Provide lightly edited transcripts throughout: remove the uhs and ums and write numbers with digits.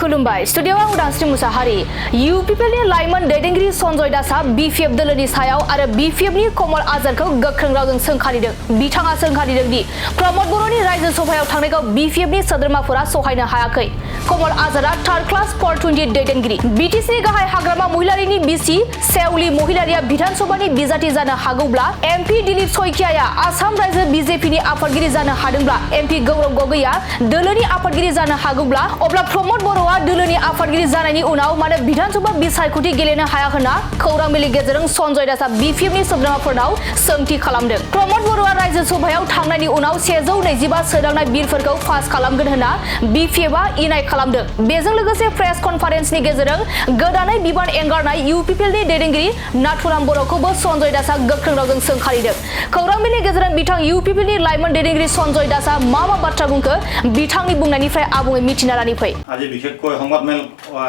खुलुमबाय स्टुडियोआव उदांस्रि मुसाहारि इउपिपिएलनि लाइमोन दैदेनगिरि सन्जय दासआ बिपिएफ दोलोनि सायाव आरो बिपिएफनि कमल आजारखौ गोख्रों रावजों सोंखारिदों। बिथाङा सोंखारिदों दि प्रमद बर'नि रायजो सभायाव थांनायखौ बिपिएफनि सोद्रोमाफोरा सहायनो हायाखै। कमल आजारा थार्ड क्लास 420 दैदेनगिरि। बिटिसिनि गाहाय हाग्रामा महिलारिनि बिसि सेवली महिलारिया बिधान सभानि बिजाथि जानो हागौब्ला एमपि दिलीप सयखियाया आसाम रायजो बिजेपिनि आफादगिरि जानो हादोंब्ला एमपि गौरव गगैया दोलोनि आफादगिरि जानो हागौब्ला अब्ला प्रमद बर'आ दोलोनि आफादगिरि जानायनि उनाव मानो बिधान सभा बिसायख'थि गेलेनो हाया होनना खौरां बिलनि गेजेरजों सन्जय दासआ बिपिएफनि सोद्रोमाफोरनाव सोंथि खालामदों। प्रमद बर'आ रायजो सभायाव थांनायनि उनाव 125 सोदांनाय बिलफोरखौ पास खालामगोन होनना बिपिएफआ इनाय खालामदों। बेजों लोगोसे प्रेस कनफारेन्सनि गेजेरजों गोदानै बिबान एंगारनाय इउपिपिएलनि दैदेनगिरि नाथुराम बर'खौबो सन्जय दासआ गोख्रों रावजों सोंखारिदों। खौरां बिलनि गेजेरजों बिथां इउपिपिएलनि लाइमोन दैदेनगिरि सन्जय दासआ मा बाथ्रा बुंखो बिथांनि बुंनायनिफ्राय आबुङै मिथिना लानि फै। আজি বিশেষকৈ সংবাদমেল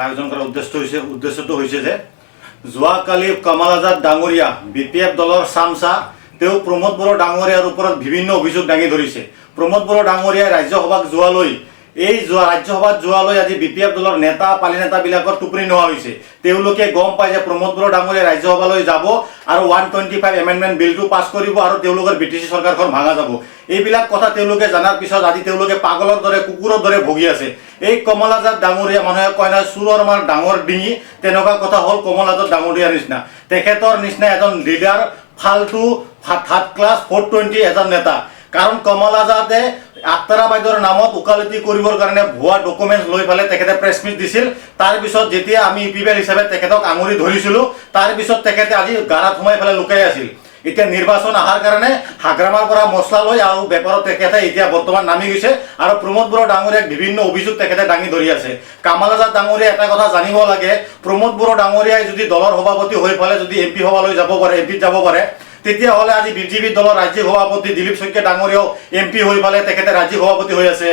আয়োজন কৰাৰ উদ্দেশ্যটো হৈছে যে যোৱাকালি কমল আজাদ ডাঙৰীয়া বিপিএফ দলৰ চামচা তেওঁ প্ৰমোদ বড়ো ডাঙৰীয়াৰ ওপৰত বিভিন্ন অভিযোগ দাঙি ধৰিছে। প্ৰমোদ বড়ো ডাঙৰীয়াই ৰাজ্যসভাত যোৱালৈ ৰাজ্যসভাত যোৱালৈ আজি বিপিএফ দলৰ নেতা পালি নেতাবিলাকৰ টোপনি নোহোৱা হৈছে। তেওঁলোকে গম পায় যে প্ৰমোদ বড়ো ডাঙৰীয়া ৰাজ্যসভালৈ যাব আৰু 125 এমেণ্ডমেণ্ট বিলটো পাছ কৰিব আৰু তেওঁলোকৰ বিটিচি চৰকাৰখন ভাঙা যাব। এইবিলাক কথা তেওঁলোকে জনাৰ পিছত আজি তেওঁলোকে পাগলৰ দৰে কুকুৰৰ দৰে ভুগি আছে। এই কমল আজাদ ডাঙৰীয়া মানুহে কয় না চুৰৰ মাৰ ডাঙৰ ডিঙি, তেনেকুৱা কথা হ'ল কমল আজাদ ডাঙৰীয়াৰ নিচিনা। তেখেতৰ নিচিনা এজন লিডাৰ ফাল্টু থাৰ্ড ক্লাছ 420 এজন নেতা। কাৰণ কমল আজাদে আক্তাৰা বাইদেউৰ নামত ওকালতি কৰিবৰ কাৰণে ভুৱা ডকুমেণ্টছ লৈ পেলাই তেখেতে প্ৰেছ মিট দিছিল। তাৰপিছত যেতিয়া আমি ইউপিপিএল হিচাপে তেখেতক আঙুলি ধৰিছিলোঁ, তাৰপিছত তেখেতে আজি গাড়াত সোমাই পেলাই লুকাই আছিল। এতিয়া নিৰ্বাচন অহাৰ কাৰণে হাগ্ৰামাৰ পৰা মছলা লৈ আৰু বেপাৰত তেখেতে এতিয়া বৰ্তমান নামি গৈছে আৰু প্ৰমোদ বড়ো ডাঙৰীয়াক বিভিন্ন অভিযোগ তেখেতে দাঙি ধৰি আছে। কমল আজাদ ডাঙৰীয়াই এটা কথা জানিব লাগে, প্ৰমোদ বড়ো ডাঙৰীয়াই যদি দলৰ সভাপতি হৈ পেলাই যদি এমপি সভালৈ যাব পাৰে, এমপিত যাব পাৰে, তেতিয়াহ'লে আজি বিজেপি দলৰ ৰাজ্যিক সভাপতি দিলীপ শইকীয়া ডাঙৰীয়াও এমপি হৈ পেলাই তেখেতে ৰাজ্যিক সভাপতি হৈ আছে।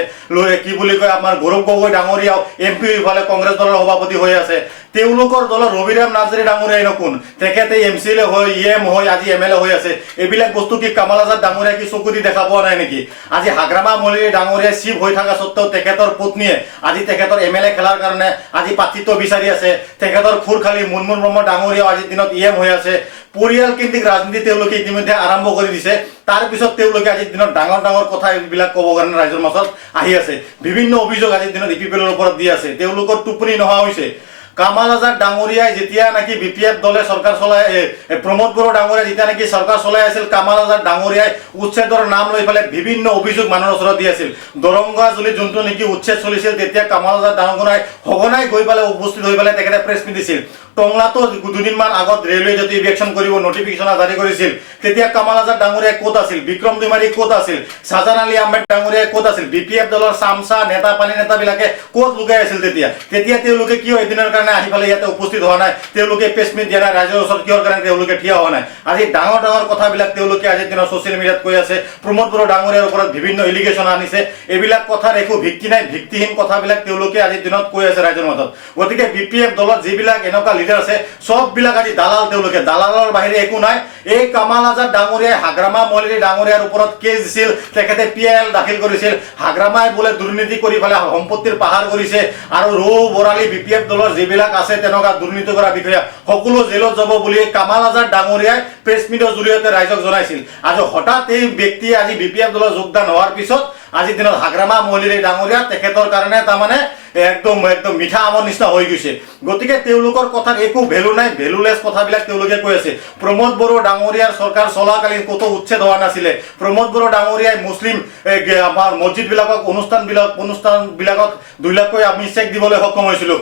কি বুলি কয় আমাৰ গৌৰৱ গগৈ ডাঙৰীয়াও এমপি হৈ পেলাই কংগ্ৰেছ দলৰ সভাপতি হৈ আছে। তেওঁলোকৰ দলৰ ৰবিৰাম নাৰ্জাৰী ডাঙৰীয়াই নকুন, তেখেতে এমচিএলএ হৈ ইএম হৈ আজি এমএলএ হৈ আছে। এইবিলাক বস্তু কি কমল আজাদ ডাঙৰীয়াই কি চকু দি দেখা পোৱা নাই নেকি? আজি হাগ্ৰামা মলিৰ ডাঙৰীয়াই চিফ হৈ থকা সত্ত্বেও তেখেতৰ পত্নীয়ে আজি তেখেতৰ এমএলএ খেলাৰ কাৰণে আজি পাত্ৰিত্ব বিচাৰি আছে। তেখেতৰ খুৰখালী মুনমুন ব্ৰহ্ম ডাঙৰীয়াও আজিৰ দিনত ইএম হৈ আছে। পৰিয়াল কেন্দ্ৰিক ৰাজনীতি তেওঁলোকে ইতিমধ্যে আৰম্ভ কৰি দিছে। তাৰপিছত তেওঁলোকে আজিৰ দিনত ডাঙৰ ডাঙৰ কথা এইবিলাক ক'ব কাৰণে ৰাইজৰ মাজত আহি আছে। বিভিন্ন অভিযোগ আজিৰ দিনত ইউপিপিএলৰ ওপৰত দি আছে। তেওঁলোকৰ টোপনি নোহোৱা হৈছে। কমল আজাদ ডাঙৰীয়াই যেতিয়া নাকি বিপিএফ দলে চৰকাৰ চলাই, প্ৰমোদ বড়ো ডাঙৰীয়াই যেতিয়া নাকি চৰকাৰ চলাই আছিল, কমল আজাদ ডাঙৰীয়াই উচ্ছেদৰ নাম লৈ পেলাই বিভিন্ন অভিযোগ মানুহৰ ওচৰত দি আছিল। দৰংগাজুলিত যোনটো নেকি উচ্ছেদ চলিছিল, তেতিয়া কমল আজাদ ডাঙৰীয়াই সঘনাই গৈ পেলাই উপস্থিত হৈ পেলাই তেখেতে প্ৰেছ মিট দিছিল। টংলাতো দুদিনমান আগত ৰেলৱে যদি ইভেকশ্যন কৰিব নটিফিকেশ্যন জাৰি কৰিছিল, তেতিয়া কমল আজাদ ডাঙৰীয়াই ক'ত আছিল? বিক্ৰম দুমাৰী ক'ত আছিল? শাহজান আলী আহমেদ ডাঙৰীয়াই ক'ত আছিল? বিপিএফ দলৰ চামচা নেতা পানী নেতাবিলাকে ক'ত লুকাই আছিল? তেতিয়া তেওঁলোকে কিয় এদিনৰ কাৰণে আহি পেলাই ইয়াতে উপস্থিত হোৱা নাই? তেওঁলোকে প্ৰেছ মিট দিয়া নাই? ৰাইজৰ ওচৰত কিহৰ কাৰণে তেওঁলোকে থিয় হোৱা নাই? আজি ডাঙৰ ডাঙৰ কথাবিলাক তেওঁলোকে আজিৰ দিনত ছ'চিয়েল মিডিয়াত কৈ আছে। প্ৰমোদ বড়ো ডাঙৰীয়াৰ ওপৰত বিভিন্ন এলিগেশ্যন আনিছে। এইবিলাক কথাৰ একো ভিত্তি নাই, ভিত্তিহীন কথাবিলাক তেওঁলোকে আজিৰ দিনত কৈ আছে ৰাইজৰ মাজত। গতিকে বিপিএফ দলত যিবিলাক এনেকুৱা লিডাৰ আছে সববিলাক আজি দালাল, তেওঁলোকে দালালৰ বাহিৰে একো নাই। এই কমল আজাদ ডাঙৰীয়াই হাগ্ৰামা মলিৰ ডাঙৰীয়াৰ ওপৰত কেছ দিছিল, তেখেতে পিএল দাখিল কৰিছিল। হাগ্ৰামাই বোলে দুৰ্নীতি কৰি পেলাই সম্পত্তিৰ পাহাৰ কৰিছে আৰু ৰৌ বৰালি বিপিএফ দলৰ যিবিলাক আছে তেনেকুৱা দুৰ্নীতি কৰা বিষয়া সকলো জেলত যাব বুলি কমল আজাদ ডাঙৰীয়াই প্ৰেছ মিটৰ জৰিয়তে ৰাইজক জনাইছিল। আজি হঠাৎ এই ব্যক্তিয়ে আজি বিপিএফ দলৰ যোগদান হোৱাৰ পিছত আজিৰ দিনত হাগ্ৰামা মলিৰ ডাঙৰীয়া তেখেতৰ কাৰণে তাৰমানে একদম মিঠা আমৰ নিচিনা হৈ গৈছে। গতিকে তেওঁলোকৰ কথাত একো ভেলু নাই, ভেলুলেছ কথাবিলাক তেওঁলোকে কৈ আছে। প্ৰমোদ বড়ো ডাঙৰীয়াৰ চৰকাৰ চলাকালীন ক'তো উচ্ছেদ হোৱা নাছিলে। প্ৰমোদ বড়ো ডাঙৰীয়াই মুছলিম আমাৰ মছজিদবিলাকক অনুষ্ঠানবিলাকত 2 লাখকৈ আমি চেক দিবলৈ সক্ষম হৈছিলোঁ।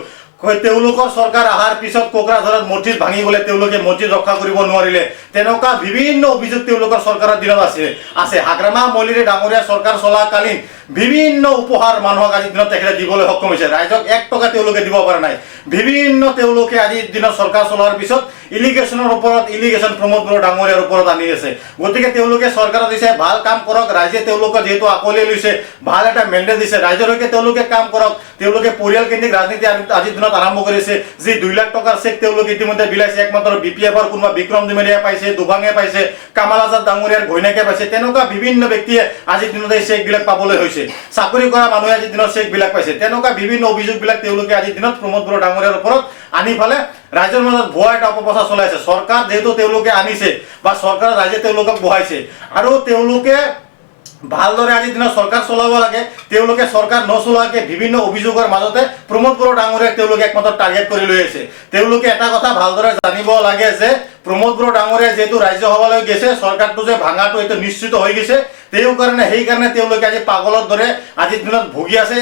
তেওঁলোকৰ চৰকাৰ অহাৰ পিছত কোকৰাঝাৰত মছজিদ ভাঙি গ'লে তেওঁলোকে মছজিদ ৰক্ষা কৰিব নোৱাৰিলে। তেনেকুৱা বিভিন্ন অভিযোগ তেওঁলোকৰ চৰকাৰৰ দিনত আছে। হাগ্ৰামা মলিৰ ডাঙৰীয়া চৰকাৰ চলাকালীন বিভিন্ন উপহাৰ মানুহক আজিৰ দিনত তেখেতে দিবলৈ সক্ষম হৈছে। ৰাইজক 1 টকা তেওঁলোকে দিব পৰা নাই। বিভিন্ন তেওঁলোকে আজিৰ দিনত চৰকাৰ চলোৱাৰ পিছত ইলিগেশ্যনৰ ওপৰত ইলিগেশ্যন প্ৰমোদ বড়ো ডাঙৰীয়াৰ ওপৰত আনি আছে। গতিকে তেওঁলোকে চৰকাৰত দিছে ভাল কাম কৰক, ৰাইজে তেওঁলোকক যিহেতু আকোৱালি লৈছে, ভাল এটা মেণ্ডেট দিছে, ৰাইজৰ হৈকে তেওঁলোকে কাম কৰক। তেওঁলোকে পৰিয়াল কেন্দ্ৰিক ৰাজনীতি আজিৰ দিনত আৰম্ভ কৰিছে। যি 2 লাখ টকাৰ চেক তেওঁলোকে ইতিমধ্যে বিলাইছে। একমাত্ৰ বিপিএফৰ কোনোবা বিক্ৰম দুমেৰীয়ে পাইছে, দুবাঙে পাইছে, কমল আজাদ ডাঙৰীয়াৰ ঘৈণীয়েকে পাইছে। তেনেকুৱা বিভিন্ন ব্যক্তিয়ে আজিৰ দিনত এই চেকবিলাক পাবলৈ হৈছে। হৈছে চাকৰি কৰা মানুহে আজিৰ দিনত চেকবিলাক পাইছে তেনেকুৱা বিভিন্ন অভিযোগবিলাক তেওঁলোকে আজিৰ দিনত প্ৰমোদ বড়ো ডাঙৰীয়াৰ ওপৰত আনি ফালে ৰাইজৰ মাজত ভুৱা এটা অপপ্ৰচাৰ চলাইছে চৰকাৰ যেহেতু তেওঁলোকে আনিছে বা চৰকাৰ ৰাইজে তেওঁলোকক বহাইছে আৰু তেওঁলোকে ভালদৰে আজিৰ দিনত চৰকাৰ চলাব লাগে তেওঁলোকে চৰকাৰ নচলোৱাকে বিভিন্ন অভিযোগৰ মাজতে প্ৰমোদ বড়ো ডাঙৰীয়াক তেওঁলোকে একমাত্ৰ টাৰ্গেট কৰি লৈ আছে তেওঁলোকে এটা কথা ভালদৰে জানিব লাগে যে প্ৰমোদ বড়ো ডাঙৰীয়া যেহেতু ৰাজ্যসভালৈ গৈছে চৰকাৰটো যে ভাঙাটো এইটো নিশ্চিত হৈ গৈছে সেইকাৰণে তেওঁলোকে আজি পাগলৰ দৰে আজিৰ দিনত ভুগি আছে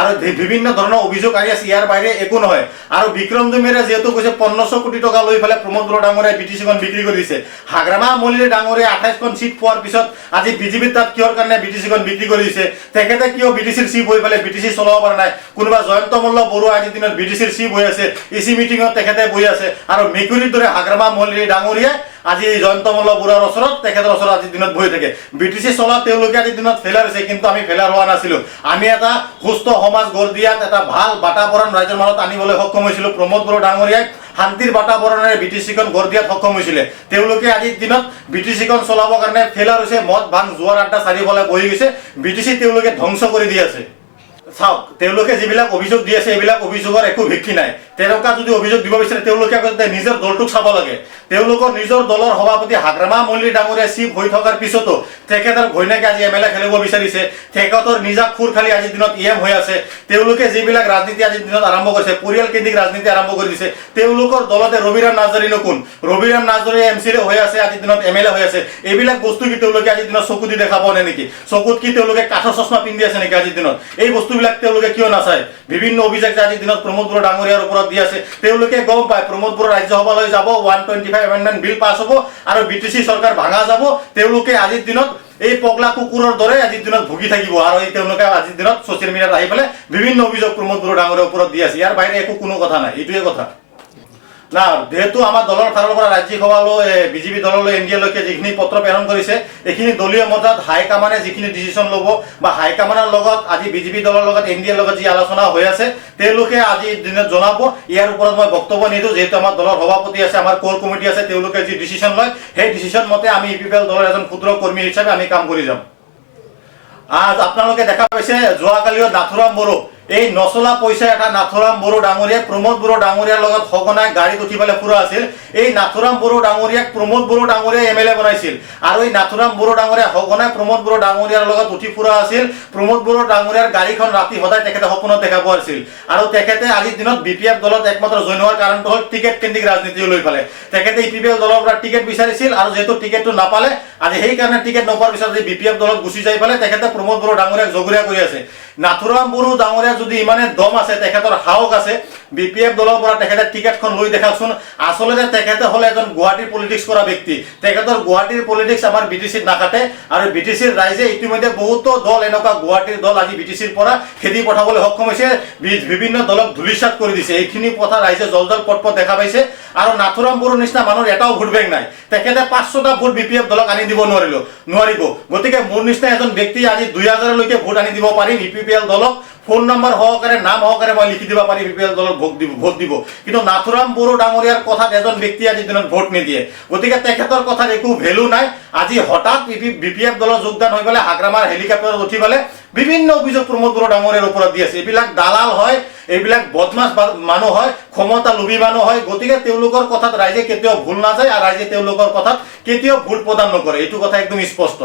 আৰু বিভিন্ন ধৰণৰ অভিযোগ আহি আছে ইয়াৰ বাহিৰে একো নহয় আৰু বিক্ৰম দুমেৰে যেহেতু কৈছে 1500 কোটি টকা লৈ পেলাই প্ৰমোদ বড়ো ডাঙৰীয়াই বিটিচিখন বিক্ৰী কৰি দিছে হাগ্ৰামা মল্লিৰ ডাঙৰীয়াই 28খন চিট পোৱাৰ পিছত আজি বিজেপিৰ তাত কিহৰ কাৰণে বিটিচিখন বিক্ৰী কৰি দিছে তেখেতে কিয় বিটিচিৰ চিফ হৈ পেলাই বিটিচি চলাব পৰা নাই কোনোবা জয়ন্ত মল্ল বড়ো আজিৰ দিনত বিটিচিৰ চিফ হৈ আছে ইচি মিটিঙত তেখেতে বহি আছে আৰু মেকুৰীৰ দৰে হাগ্ৰামা মল্লিৰ ডাঙৰীয়াই আজি জয়ন্ত মল্ল বড়োৰ ওচৰত তেখেতৰ ওচৰত আজিৰ দিনত বহি থাকে বিটিচি চলা তেওঁলোকে আজিৰ দিনত ফেলাৰ হৈছে কিন্তু আমি ফেলাৰ হোৱা নাছিলোঁ আমি এটা সুস্থ সমাজ গঢ় দিয়াত এটা ভাল বাতাবৰণ ৰাইজৰ মাজত আনিবলৈ সক্ষম হৈছিলোঁ প্ৰমোদ বড়ো ডাঙৰীয়াই শান্তিৰ বাতাবৰণেৰে বিটিচিখন গঢ় দিয়াত সক্ষম হৈছিলে তেওঁলোকে আজিৰ দিনত বিটিচিখন চলাবৰ কাৰণে ফেলাৰ হৈছে মদ ভাং জোৱাৰ আড্ডা চাৰিওফালে বহি গৈছে বিটিচি তেওঁলোকে ধ্বংস কৰি দি আছে চাওক তেওঁলোকে যিবিলাক অভিযোগ দি আছে এইবিলাক অভিযোগৰ একো ভিত্তি নাই তেনেকুৱা যদি অভিযোগ দিব বিচাৰে তেওঁলোকে আগতে নিজৰ দলটোক চাব লাগে তেওঁলোকৰ নিজৰ দলৰ সভাপতি হাগ্ৰামা মল্লি ডাঙৰীয়া চিফ হৈ থকাৰ পিছতো তেখেতৰ ঘৈণীয়েকে আজি এমএলএ খেলিব বিচাৰিছে তেখেতৰ নিজা খুৰ খালি আজিৰ দিনত ইএম হৈ আছে তেওঁলোকে যিবিলাক ৰাজনীতি আজিৰ দিনত আৰম্ভ কৰিছে পৰিয়াল কেন্দ্ৰিক ৰাজনীতি আৰম্ভ কৰি দিছে তেওঁলোকৰ দলতে ৰবিৰাম নাৰ্জাৰীনো কোন ৰবিৰাম নাৰ্জাৰী এমচিএলএ হৈ আছে আজিৰ দিনত এমএলএ হৈ আছে এইবিলাক বস্তু কি তেওঁলোকে আজিৰ দিনত চকু দি দেখা পোৱা নাই নেকি চকুত কি তেওঁলোকে কাঠৰ চশমা পিন্ধি আছে নেকি আজিৰ দিনত এই বস্তুবিলাক তেওঁলোকে কিয় নাচায় বিভিন্ন অভিযোগ আজিৰ দিনত প্ৰমোদ বড়ো ডাঙৰীয়াৰ ওপৰত দি আছে তেওঁলোকে গম পায় প্ৰমোদ বড়ো ৰাজ্যসভালৈ যাব 125 এমেণ্ডমেণ্ট বিল পাছ হ'ব আৰু বিটিচি চৰকাৰ ভাঙা যাব তেওঁলোকে আজিৰ দিনত এই পগলা কুকুৰৰ দৰে আজিৰ দিনত ভুগি থাকিব আৰু এই তেওঁলোকে আজিৰ দিনত ছ'চিয়েল মিডিয়াত আহি পেলাই বিভিন্ন অভিযোগ প্ৰমোদ বড়ো ডাঙৰীয়াৰ ওপৰত দি আছে ইয়াৰ বাহিৰে একো কোনো কথা নাই এইটোৱে কথা না যেহেতু আমাৰ দলৰ ফালৰ পৰা ৰাজ্যিক সভালৈ বিজেপি দললৈ এনডিএলৈকে যিখিনি পত্ৰ প্ৰেৰণ কৰিছে এইখিনি দলীয় মতত হাইকমাণ্ডে যিখিনি ডিচিশ্যন ল'ব বা হাইকমাণ্ডৰ লগত আজি বিজেপি দলৰ লগত এনডিএৰ লগত যি আলোচনা হৈ আছে তেওঁলোকে আজিৰ দিনত জনাব ইয়াৰ ওপৰত মই বক্তব্য নিদিওঁ যেহেতু আমাৰ দলৰ সভাপতি আছে আমাৰ কোৰ কমিটি আছে তেওঁলোকে যি ডিচিশ্যন লয় সেই ডিচিশ্যন মতে আমি ইপিপিএল দলৰ এজন ক্ষুদ্ৰ কৰ্মী হিচাপে আমি কাম কৰি যাম আজ আপোনালোকে দেখা পাইছে যোৱাকালিও নাথুৰাম বড়ো এই নচলা পইচা এটা নাথুৰাম বড়ো ডাঙৰীয়াই প্ৰমোদ বড়ো ডাঙৰীয়াৰ লগত সঘনাই গাড়ীত উঠি পেলাই ফুৰা আছিল এই নাথুৰাম বড়ো ডাঙৰীয়াক প্ৰমোদ বড়ো ডাঙৰীয়াই এমএলএ বনাইছিল আৰু এই নাথুৰাম বড়ো ডাঙৰীয়া সঘনাই প্ৰমোদ বড়ো ডাঙৰীয়াৰ লগত উঠি ফুৰা আছিল প্ৰমোদ বড়ো ডাঙৰীয়াৰ গাড়ীখন ৰাতি সদায় তেখেতে সপোনত দেখা পোৱা আছিল আৰু তেখেতে আজিৰ দিনত বিপিএফ দলত একমাত্ৰ জইন হোৱাৰ কাৰণটো হ'ল টিকেট কেন্দ্ৰিক ৰাজনীতি লৈ পেলাই তেখেতে ইপিপিএল দলৰ পৰা টিকেট বিচাৰিছিল আৰু যেহেতু টিকেটটো নাপালে আজি সেইকাৰণে টিকেট নোপোৱাৰ পিছত আজি বিপিএফ দলত গুচি যাই পেলাই তেখেতে প্ৰমোদ বড়ো ডাঙৰীয়াক জগৰীয়া কৰি আছে নাথুৰাম বড়ো ডাঙৰীয়া যদি ইমানে দম আছে তেখেতৰ সাহস আছে বিপিএফ দলৰ পৰা তেখেতে টিকেটখন লৈ দেখাওকচোন আচলতে তেখেতে হ'লে এজন গুৱাহাটীৰ পলিটিক্স কৰা ব্যক্তি তেখেতৰ গুৱাহাটীৰ পলিটিক্স আমাৰ বিটিচিত নাকাটে আৰু বিটিচিৰ ৰাইজে ইতিমধ্যে বহুতো দল এনেকুৱা গুৱাহাটীৰ দল আজি বিটিচিৰ পৰা খেদি পঠাবলৈ সক্ষম হৈছে বিভিন্ন দলক ধূলিসাৎ কৰি দিছে এইখিনি কথা ৰাইজে জল পট দেখা পাইছে আৰু নাথুৰাম বড়োৰ নিচিনা মানুহৰ এটাও ভোট বেংক নাই তেখেতে 500টা ভোট বিপিএফ দলক আনি দিব নোৱাৰিব গতিকে মোৰ নিচিনা এজন ব্যক্তি আজি 2000লৈকে ভোট আনি দিব পাৰিম ইপিপিএল দলক ফোন নম্বৰ সহকাৰে নাম সহকাৰে মই লিখি দিব পাৰিম বিপিএল দলক ভোট দিব কিন্তু নাথুৰাম বড়ো ডাঙৰীয়াৰ কথাত এজন ব্যক্তি আজিৰ দিনত ভোট নিদিয়ে গতিকে তেখেতৰ কথাত একো ভেলু নাই আজি হঠাৎ বিপিএফ দলত যোগদান হৈ পেলাই হাগ্ৰামাৰ হেলিকপ্টাৰত উঠি পেলাই বিভিন্ন অভিযোগ প্ৰমোদ বড়ো ডাঙৰীয়াৰ ওপৰত দি আছে এইবিলাক দালাল হয় এইবিলাক বদমাছ মানুহ হয় ক্ষমতা লোভী মানুহ হয় গতিকে তেওঁলোকৰ কথাত ৰাইজে কেতিয়াও ভুল নাযায় আৰু ৰাইজে তেওঁলোকৰ কথাত কেতিয়াও ভোট প্ৰদান নকৰে এইটো কথা একদম স্পষ্ট